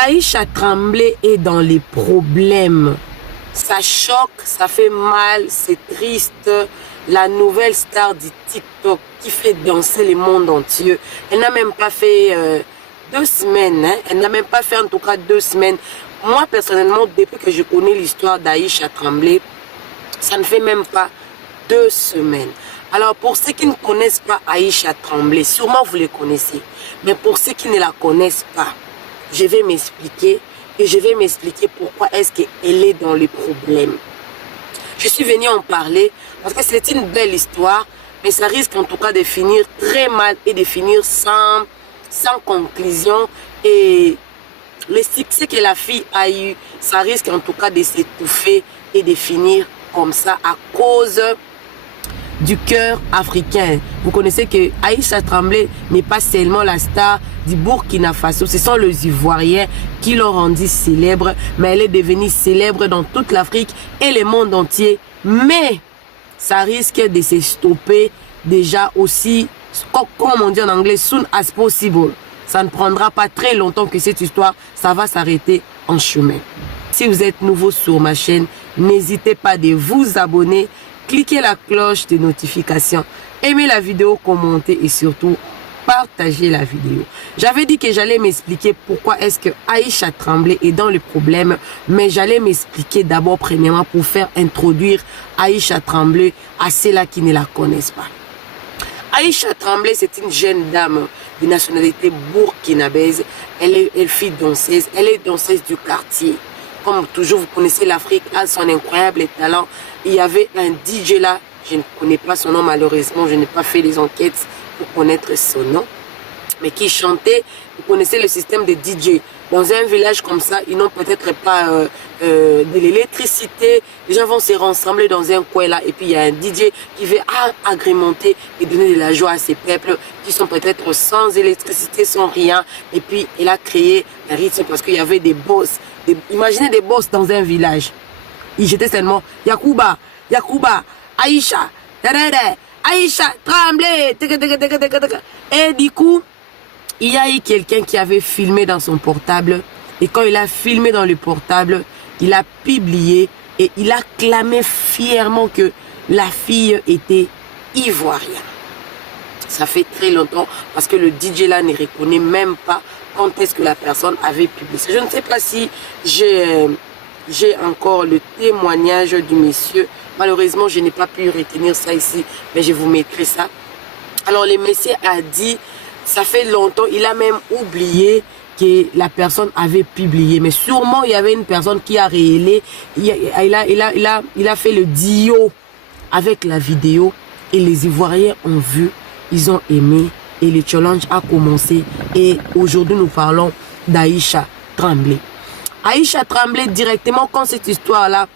Aïcha Tremblay est dans les problèmes. Ça choque, ça fait mal, c'est triste. La nouvelle star du TikTok qui fait danser le monde entier. Elle n'a même pas fait 2 semaines. Hein? Elle n'a même pas fait en tout cas 2 semaines. Moi personnellement, depuis que je connais l'histoire d'Aïcha Tremblay, ça ne fait même pas 2 semaines. Alors pour ceux qui ne connaissent pas Aïcha Tremblay, sûrement vous les connaissez. Mais pour ceux qui ne la connaissent pas, je vais m'expliquer et je vais m'expliquer pourquoi est-ce qu'elle est dans les problèmes. Je suis venue en parler parce que c'est une belle histoire, mais ça risque en tout cas de finir très mal et de finir sans conclusion. Et le succès que la fille a eu, ça risque en tout cas de s'étouffer et de finir comme ça à cause du cœur africain. Vous connaissez que Aïcha Tremblay n'est pas seulement la star du Burkina Faso, ce sont les Ivoiriens qui l'ont rendue célèbre, mais elle est devenue célèbre dans toute l'Afrique et le monde entier. Mais ça risque de se stopper déjà aussi, comme on dit en anglais, soon as possible. Ça ne prendra pas très longtemps que cette histoire, ça va s'arrêter en chemin. Si vous êtes nouveau sur ma chaîne, n'hésitez pas de vous abonner, cliquez la cloche de notification, aimez la vidéo, commentez et surtout partagez la vidéo. J'avais dit que j'allais m'expliquer pourquoi est-ce que Aïcha Tremblay est dans le problème, mais j'allais m'expliquer d'abord premièrement pour faire introduire Aïcha Tremblay à ceux-là qui ne la connaissent pas. Aïcha Tremblay, c'est une jeune dame de nationalité burkinabèse. Elle est fille danseuse, elle est danseuse du quartier. Comme toujours, vous connaissez l'Afrique, a son incroyable talent. Il y avait un DJ là, je ne connais pas son nom malheureusement, je n'ai pas fait les enquêtes pour connaître son nom, mais qui chantait. Vous connaissez le système de DJ. Dans un village comme ça, ils n'ont peut-être pas de l'électricité. Les gens vont se rassembler dans un coin là et puis il y a un DJ qui veut agrémenter et donner de la joie à ces peuples qui sont peut-être sans électricité, sans rien. Et puis il a créé un rythme parce qu'il y avait des boss. Imaginez des boss dans un village. Ils jetaient seulement Yacouba, Yacouba, Aïcha, Aïcha Tremblay. Et du coup, il y a eu quelqu'un qui avait filmé dans son portable. Et quand il a filmé dans le portable, il a publié et il a clamé fièrement que la fille était ivoirienne. Ça fait très longtemps parce que le DJ là ne reconnaît même pas quand est-ce que la personne avait publié. Je ne sais pas si j'ai encore le témoignage du monsieur. Malheureusement, je n'ai pas pu retenir ça ici, mais je vous mettrai ça. Alors, le monsieur a dit, ça fait longtemps, il a même oublié que la personne avait publié. Mais sûrement, il y avait une personne qui a réélé. Il a fait le duo avec la vidéo. Et les Ivoiriens ont vu, ils ont aimé. Et le challenge a commencé. Et aujourd'hui, nous parlons d'Aïcha Tremblay. Aïcha Tremblay, directement, quand cette histoire-là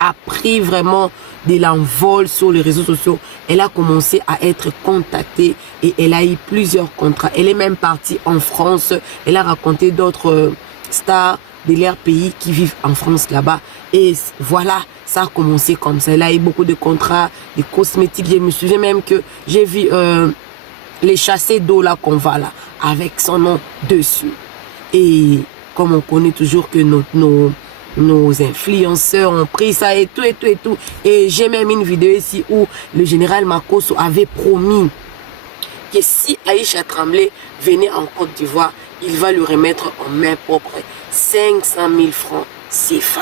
a pris vraiment de l'envol sur les réseaux sociaux, elle a commencé à être contactée et elle a eu plusieurs contrats. Elle est même partie en France. Elle a raconté d'autres stars de leur pays qui vivent en France là-bas. Et voilà, ça a commencé comme ça. Elle a eu beaucoup de contrats, des cosmétiques. Je me souviens même que j'ai vu les chassés d'eau là qu'on va là, avec son nom dessus. Et comme on connaît toujours que nos influenceurs ont pris ça et tout. Et j'ai même une vidéo ici où le général Makosso avait promis que si Aïcha Tremblay venait en Côte d'Ivoire, il va lui remettre en main propre 500 000 francs CFA.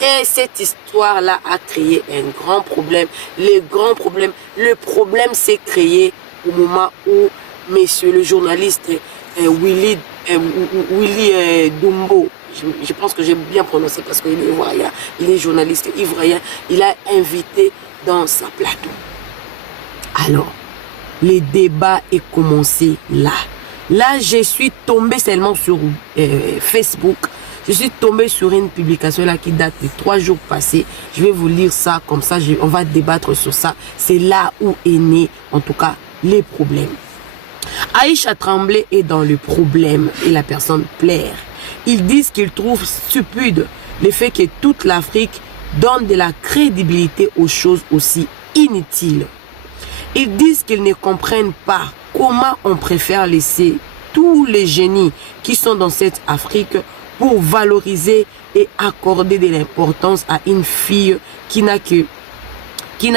Et cette histoire-là a créé un grand problème. Le problème s'est créé au moment où monsieur le journaliste Willy Dumbo, je pense que j'ai bien prononcé parce qu'il est ivoirien, il est journaliste ivoirien, il a invité dans sa plateau. Alors, le débat est commencé là. Là, je suis tombée seulement sur Facebook. Je suis tombée sur une publication là qui date de 3 jours passés. Je vais vous lire ça, comme ça on va débattre sur ça. C'est là où est né, en tout cas, les problèmes. Aïcha Tremblay est dans le problème et la personne plaire. Ils disent qu'ils trouvent stupide le fait que toute l'Afrique donne de la crédibilité aux choses aussi inutiles. Ils disent qu'ils ne comprennent pas comment on préfère laisser tous les génies qui sont dans cette Afrique pour valoriser et accorder de l'importance à une fille qui n'a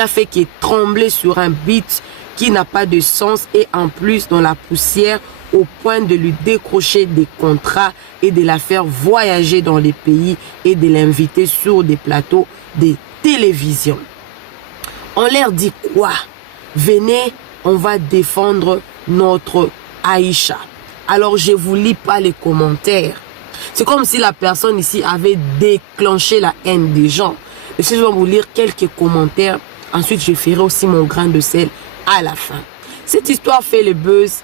fait que trembler sur un beat qui n'a pas de sens et en plus dans la poussière au point de lui décrocher des contrats et de la faire voyager dans les pays et de l'inviter sur des plateaux de télévision. On leur dit quoi? Venez, on va défendre notre Aïcha. Alors je vous lis pas les commentaires. C'est comme si la personne ici avait déclenché la haine des gens. Et si je vais vous lire quelques commentaires, ensuite je ferai aussi mon grain de sel à la fin. Cette histoire fait le buzz.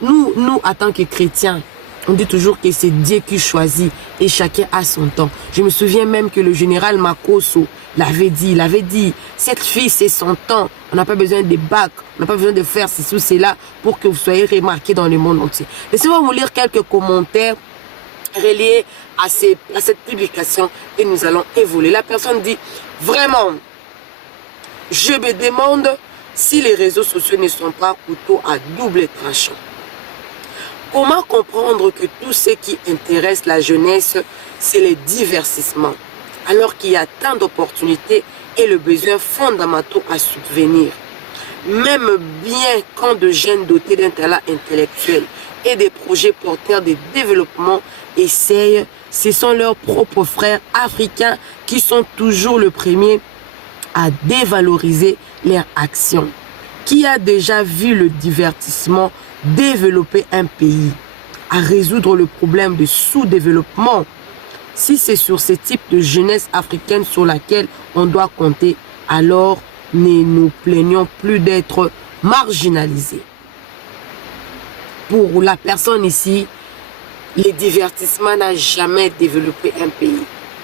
Nous, en tant que chrétiens, on dit toujours que c'est Dieu qui choisit et chacun a son temps. Je me souviens même que le général Makosso l'avait dit. Il avait dit, cette fille, c'est son temps. On n'a pas besoin de bacs, on n'a pas besoin de faire ceci ou cela pour que vous soyez remarqués dans le monde entier. Laissez-moi vous lire quelques commentaires reliés à cette publication et nous allons évoluer. La personne dit, vraiment, je me demande si les réseaux sociaux ne sont pas couteaux à double tranchant. Comment comprendre que tout ce qui intéresse la jeunesse, c'est le divertissement, alors qu'il y a tant d'opportunités et le besoin fondamentaux à subvenir. Même bien quand de jeunes dotés d'un talent intellectuel et des projets porteurs de développement essayent, ce sont leurs propres frères africains qui sont toujours le premier à dévaloriser leurs actions. Qui a déjà vu le divertissement développer un pays, à résoudre le problème de sous-développement? Si c'est sur ce type de jeunesse africaine sur laquelle on doit compter, alors ne nous plaignons plus d'être marginalisés. Pour la personne ici, le divertissement n'a jamais développé un pays.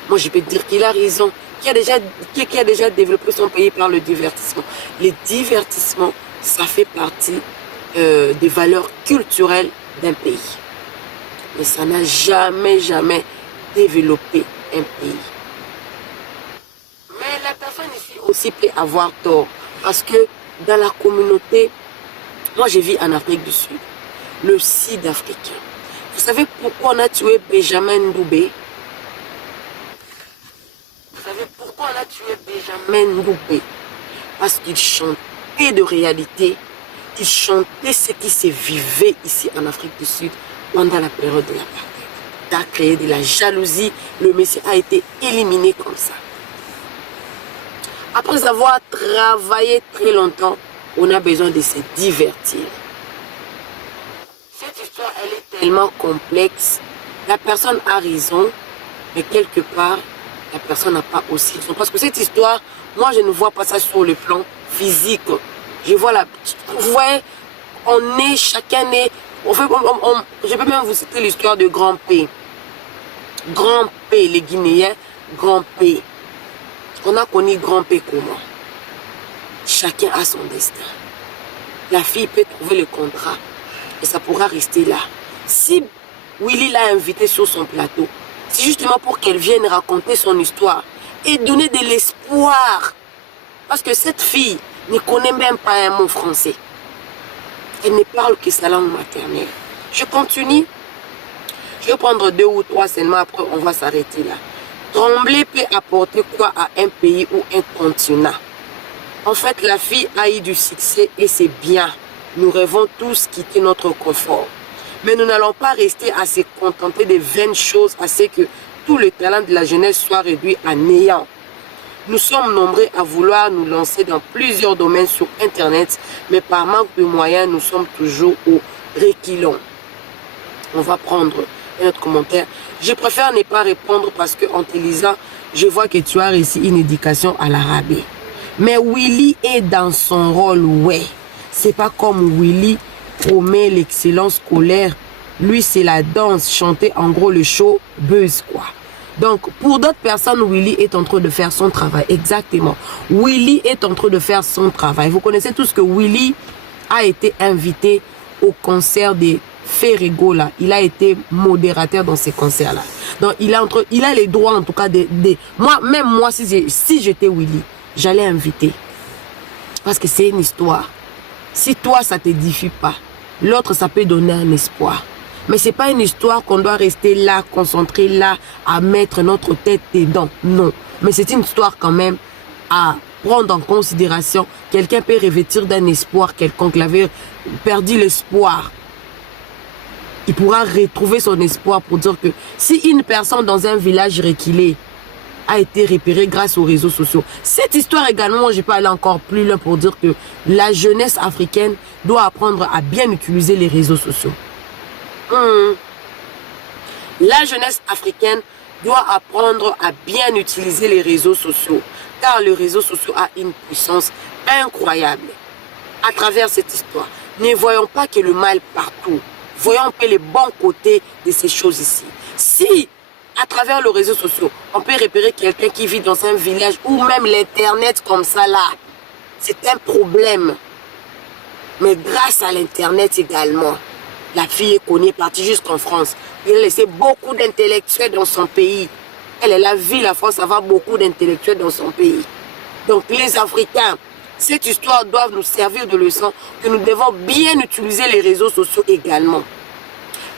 Moi, je peux dire qu'il a raison. Qui a déjà développé son pays par le divertissement? Le divertissement, ça fait partie des valeurs culturelles d'un pays. Mais ça n'a jamais développé un pays. Mais la personne ici aussi peut avoir tort. Parce que dans la communauté, moi je vis en Afrique du Sud, le Sud-Africain. Vous savez pourquoi on a tué Benjamin Ndoubé? Vous savez pourquoi on a tué Benjamin Ndoubé? Parce qu'il chantait de réalité. Il chantait ce qui se vivait ici en Afrique du Sud pendant la période de l'apartheid. Ça a créé de la jalousie. Le Messie a été éliminé comme ça. Après avoir travaillé très longtemps, on a besoin de se divertir. Cette histoire, elle est tellement complexe. La personne a raison, mais quelque part, la personne n'a pas aussi raison. Parce que cette histoire, moi, je ne vois pas ça sur le plan physique. Je vois vous voyez, on est, chacun est. Je peux même vous citer l'histoire de Grand P. Grand P, les Guinéens, Grand P. On a connu Grand P comment? Chacun a son destin. La fille peut trouver le contrat et ça pourra rester là. Si Willy l'a invité sur son plateau, c'est justement pour qu'elle vienne raconter son histoire et donner de l'espoir. Parce que cette fille ne connaît même pas un mot français. Elle ne parle que sa langue maternelle. Je continue. Je vais prendre 2 ou 3 seulement, après on va s'arrêter là. Trembler peut apporter quoi à un pays ou un continent? En fait, la fille a eu du succès et c'est bien. Nous rêvons tous quitter notre confort. Mais nous n'allons pas rester à se contenter de vaines choses, à ce que tout le talent de la jeunesse soit réduit à néant. Nous sommes nombreux à vouloir nous lancer dans plusieurs domaines sur Internet, mais par manque de moyens, nous sommes toujours au reculons. On va prendre un autre commentaire. Je préfère ne pas répondre parce qu'en te lisant, je vois que tu as réussi une éducation à l'arabe. Mais Willy est dans son rôle, ouais. C'est pas comme Willy promet l'excellence scolaire. Lui, c'est la danse, chanter en gros le show buzz, quoi. Donc, pour d'autres personnes, Willy est en train de faire son travail. Exactement. Willy est en train de faire son travail. Vous connaissez tous que Willy a été invité au concert des Ferrego, là. Il a été modérateur dans ces concerts-là. Donc, il a les droits, en tout cas, même moi, si j'étais Willy, j'allais inviter. Parce que c'est une histoire. Si toi, ça ne t'édifie pas, l'autre, ça peut donner un espoir. Mais ce n'est pas une histoire qu'on doit rester là, concentré là, à mettre notre tête dedans. Non. Mais c'est une histoire quand même à prendre en considération. Quelqu'un peut revêtir d'un espoir quelconque. Il avait perdu l'espoir. Il pourra retrouver son espoir pour dire que si une personne dans un village reculé a été repérée grâce aux réseaux sociaux. Cette histoire également, je peux aller encore plus loin pour dire que la jeunesse africaine doit apprendre à bien utiliser les réseaux sociaux. La jeunesse africaine doit apprendre à bien utiliser les réseaux sociaux, car les réseaux sociaux ont une puissance incroyable. À travers cette histoire, ne voyons pas que le mal partout. Voyons un peu les bons côtés de ces choses ici. Si, à travers les réseaux sociaux, on peut repérer quelqu'un qui vit dans un village ou même l'Internet comme ça là, c'est un problème. Mais grâce à l'Internet également, la fille est connue, partie jusqu'en France. Il a laissé beaucoup d'intellectuels dans son pays. Elle a vu la France avoir beaucoup d'intellectuels dans son pays. Donc les Africains, cette histoire doit nous servir de leçon que nous devons bien utiliser les réseaux sociaux également.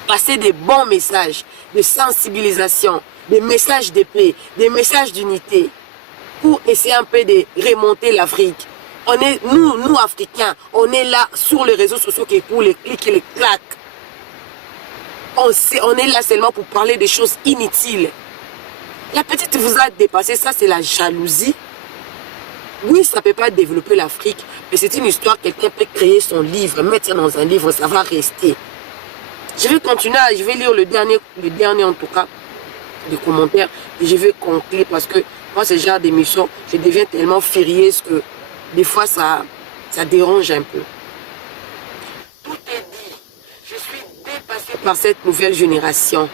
Passer des bons messages de sensibilisation, des messages de paix, des messages d'unité pour essayer un peu de remonter l'Afrique. On est, nous Africains, on est là sur les réseaux sociaux qui pour les clics et les claques. On est là seulement pour parler des choses inutiles. La petite vous a dépassé, ça c'est la jalousie. Oui, ça ne peut pas développer l'Afrique, mais c'est une histoire, quelqu'un peut créer son livre, mettre ça dans un livre, ça va rester. Je vais continuer, je vais lire le dernier en tout cas, des commentaires, et je vais conclure parce que moi, ce genre d'émission, je deviens tellement furieuse que des fois, ça dérange un peu. Tout est dit. Je suis dépassée par cette nouvelle génération.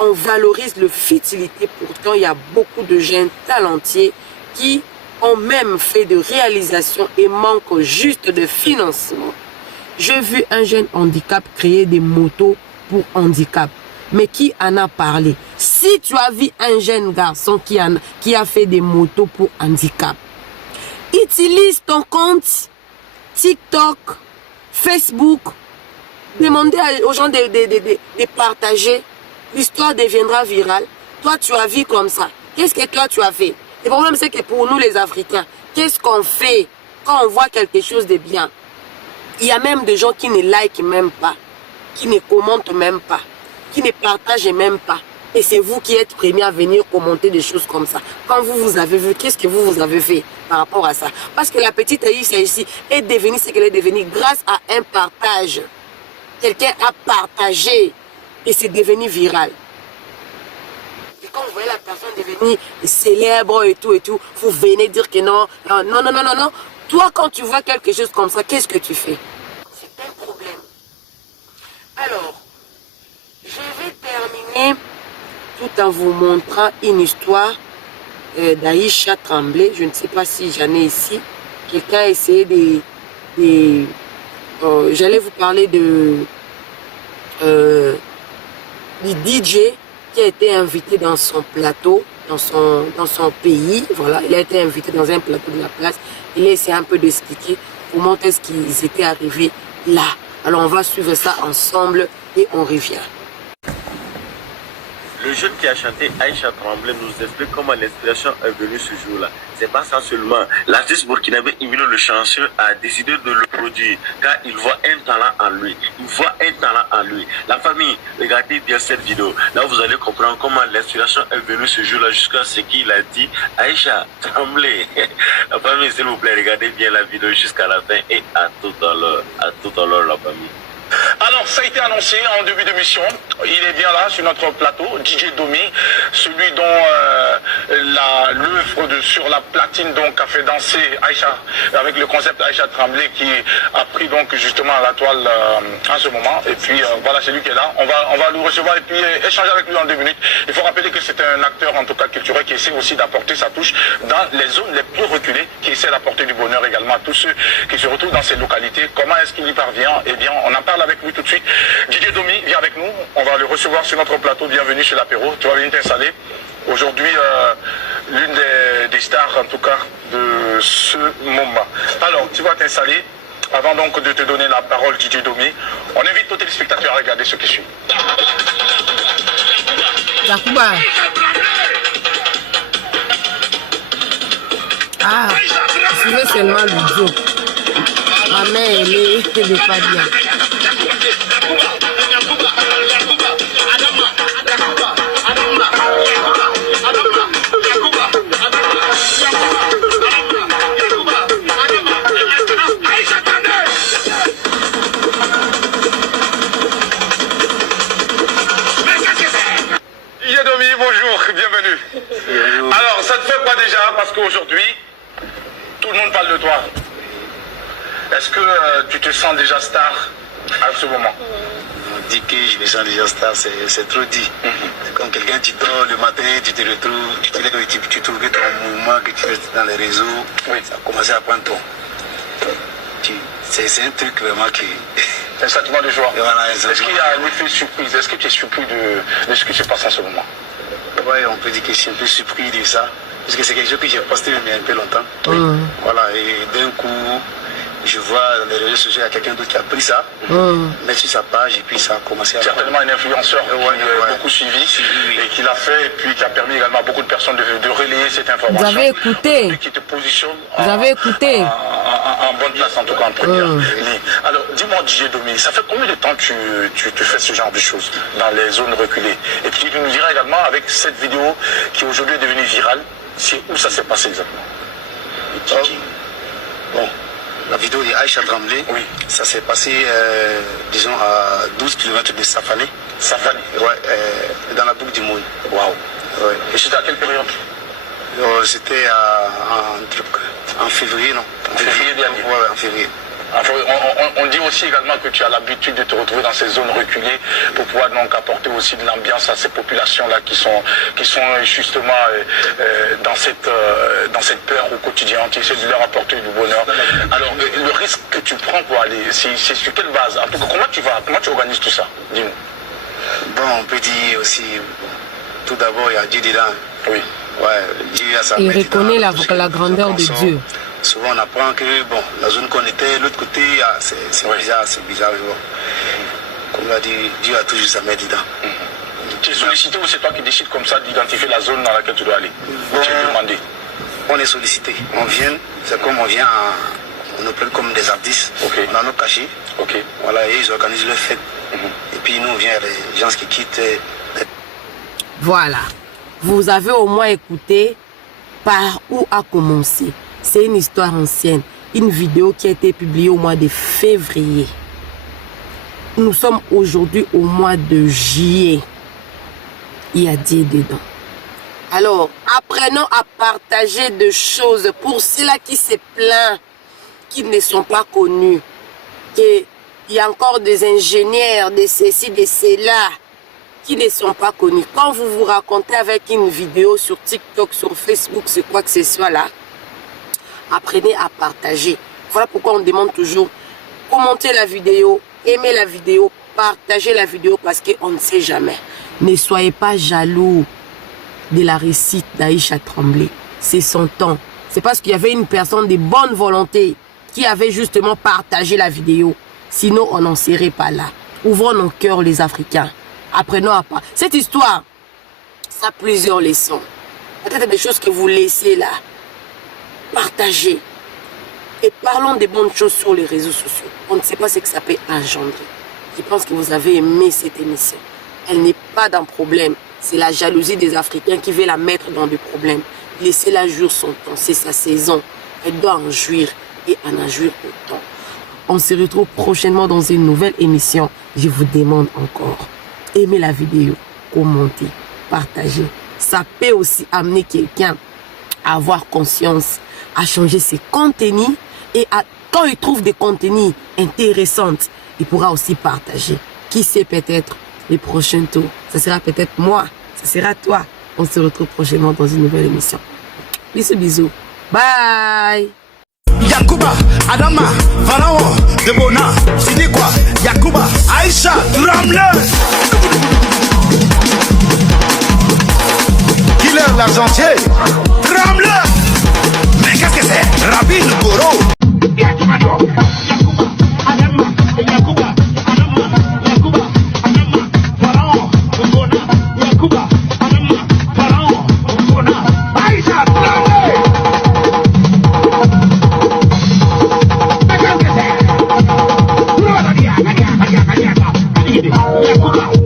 On valorise le futilité, pourtant, il y a beaucoup de jeunes talentueux qui ont même fait de réalisation et manquent juste de financement. J'ai vu un jeune handicap créer des motos pour handicap. Mais qui en a parlé? Si tu as vu un jeune garçon qui a fait des motos pour handicap, utilise ton compte TikTok, Facebook, demandez aux gens de partager. L'histoire deviendra virale. Toi, tu as vu comme ça. Qu'est-ce que toi, tu as fait? Le problème, c'est que pour nous, les Africains, qu'est-ce qu'on fait quand on voit quelque chose de bien? Il y a même des gens qui ne likent même pas, qui ne commentent même pas, qui ne partagent même pas. Et c'est vous qui êtes premiers à venir commenter des choses comme ça. Quand vous avez vu, qu'est-ce que vous avez fait par rapport à ça? Parce que la petite Aïcha ici est devenue ce qu'elle est devenue grâce à un partage. Quelqu'un a partagé et c'est devenu viral. Et quand vous voyez la personne devenir célèbre et tout, vous venez dire que non, non. Toi, quand tu vois quelque chose comme ça, qu'est-ce que tu fais? C'est un problème. Alors, je vais terminer tout en vous montrant une histoire d'Aïcha Tremblay. Je ne sais pas si j'en ai ici. Quelqu'un a essayé de j'allais vous parler du DJ qui a été invité dans son plateau, dans son pays. Voilà, il a été invité dans un plateau de la place. Il a essayé un peu d'expliquer comment est-ce qu'ils étaient arrivés là. Alors on va suivre ça ensemble et on revient. Le jeune qui a chanté Aïcha Tremblay nous explique comment l'inspiration est venue ce jour-là. C'est pas ça seulement. L'artiste burkinabé Emilio Le Chanceux a décidé de le produire car il voit un talent en lui. Il voit un talent en lui. La famille, regardez bien cette vidéo. Là, vous allez comprendre comment l'inspiration est venue ce jour-là jusqu'à ce qu'il a dit Aïcha Tremblay. La famille, s'il vous plaît, regardez bien la vidéo jusqu'à la fin et à tout à l'heure. À tout à l'heure, la famille. Alors, ça a été annoncé en début d'émission. Il est bien là sur notre plateau, DJ Domi, celui dont l'œuvre sur la platine donc a fait danser Aïcha avec le concept Aïcha Tremblay qui a pris donc justement la toile en ce moment. Et puis voilà, c'est lui qui est là. On va le recevoir et puis échanger avec lui en 2 minutes. Il faut rappeler que c'est un acteur en tout cas culturel qui essaie aussi d'apporter sa touche dans les zones les plus reculées, qui essaie d'apporter du bonheur également à tous ceux qui se retrouvent dans ces localités. Comment est-ce qu'il y parvient? Eh bien, on en parle avec lui tout de suite. DJ Domi, viens avec nous. On va le recevoir sur notre plateau. Bienvenue chez l'apéro. Tu vas venir t'installer. Aujourd'hui, l'une des stars, en tout cas, de ce moment. Alors, tu vas t'installer. avant donc de te donner la parole, DJ Domi, on invite nos téléspectateurs à regarder ce qui suit. Yacouba. Ah, suivez seulement le jour. Ma mère, elle est pas bien. Domi, bonjour, bienvenue. Alors, ça te fait quoi déjà? Parce qu'aujourd'hui, tout le monde parle de toi. Est-ce que tu te sens déjà star à ce moment? On dit que je me sens déjà star, c'est trop dit. C'est comme quelqu'un, tu dors le matin, tu te retrouves, tu te lèves et tu trouves que ton mouvement que tu fais dans les réseaux, oui, ça a commencé à prendre ton. C'est un truc vraiment qui... C'est un sentiment de joie. Voilà, est-ce qu'il y a un effet surprise? Est-ce que tu es surpris de ce qui se passe en ce moment? Oui, on peut dire que je suis un peu surpris de ça. Parce que c'est quelque chose que j'ai posté il y a un peu longtemps. Voilà, et d'un coup, je vois dans les réseaux sociaux, il y a quelqu'un d'autre qui a pris ça, met sur sa page, et puis ça a commencé à... Certainement un influenceur qui a beaucoup suivi, et qui l'a fait, et puis qui a permis également à beaucoup de personnes de relayer cette information. Vous avez écouté? Qui te positionne Vous avez écouté? En bonne place, en tout cas en première ligne. Alors, dis-moi, DJ Domi, ça fait combien de temps tu fais ce genre de choses dans les zones reculées? Et puis tu nous diras également, avec cette vidéo qui aujourd'hui est devenue virale, c'est où ça s'est passé exactement? Bon, la vidéo d'Aïcha Tremblay, oui, ça s'est passé, disons, à 12 km de Safane. Safane? Ouais, dans la boucle du Monde. Waouh! Ouais. Et c'était à quelle période? C'était en février, non? En février dernier? Ouais, en février. On dit aussi également que tu as l'habitude de te retrouver dans ces zones reculées pour pouvoir donc apporter aussi de l'ambiance à ces populations-là qui sont justement dans cette peur au quotidien, qui essaient de leur apporter du bonheur. Alors, le risque que tu prends pour aller, c'est sur quelle base? En tout cas, comment tu organises tout ça? Dis-nous. Bon, on peut dire aussi, tout d'abord, il y a Dieu dedans. Oui. Ouais, Dieu a sa Il reconnaît la grandeur de Dieu. Souvent on apprend que bon, la zone qu'on était, l'autre côté, c'est bizarre, c'est bizarre. Comme l'a dit, Dieu a toujours sa main dedans. Tu es sollicité ou c'est toi qui décides comme ça d'identifier la zone dans laquelle tu dois aller? Tu es demandé? On est sollicité. On vient, c'est comme on vient, on nous prend comme des artistes. On a nos cachets. Voilà, et ils organisent leur fête. Et puis nous, on vient, les gens qui quittent. Voilà. Vous avez au moins écouté par où a commencé. C'est une histoire ancienne. Une vidéo qui a été publiée au mois de février. Nous sommes aujourd'hui au mois de juillet. Il y a Dieu dedans. Alors, apprenons à partager des choses pour ceux-là qui se plaignent, qui ne sont pas connus. Il y a encore des ingénieurs, de ceci, de cela, qui ne sont pas connus. Quand vous vous racontez avec une vidéo sur TikTok, sur Facebook, sur quoi que ce soit là, apprenez à partager. Voilà pourquoi on demande toujours commenter la vidéo, aimer la vidéo, partager la vidéo parce qu'on ne sait jamais. Ne soyez pas jaloux de la réussite d'Aïcha Tremblay. C'est son temps. C'est parce qu'il y avait une personne de bonne volonté qui avait justement partagé la vidéo. Sinon, on n'en serait pas là. Ouvrons nos cœurs les Africains. Apprenons à part. Cette histoire, ça a plusieurs leçons. Peut-être des choses que vous laissez là. Partagez. Et parlons des bonnes choses sur les réseaux sociaux. On ne sait pas ce que ça peut engendrer. Je pense que vous avez aimé cette émission. Elle n'est pas d'un problème. C'est la jalousie des Africains qui veut la mettre dans des problèmes. Laissez-la jouir son temps. C'est sa saison. Elle doit en jouir et en jouir autant. On se retrouve prochainement dans une nouvelle émission. Je vous demande encore. Aimez la vidéo, commentez, partagez. Ça peut aussi amener quelqu'un à avoir conscience, à changer ses contenus et quand il trouve des contenus intéressants, il pourra aussi partager. Qui sait, peut-être les prochains tours, ça sera peut-être moi, ça sera toi. On se retrouve prochainement dans une nouvelle émission. Bisous, bisous. Bye. Yacouba, Adama, Pharaon, Debona, tu dis quoi? Yacouba, Aïcha, Tremblay. Killer l'argentier, Tremblay. Mais qu'est-ce que c'est? Rabin Goro. Yacouba, Bye.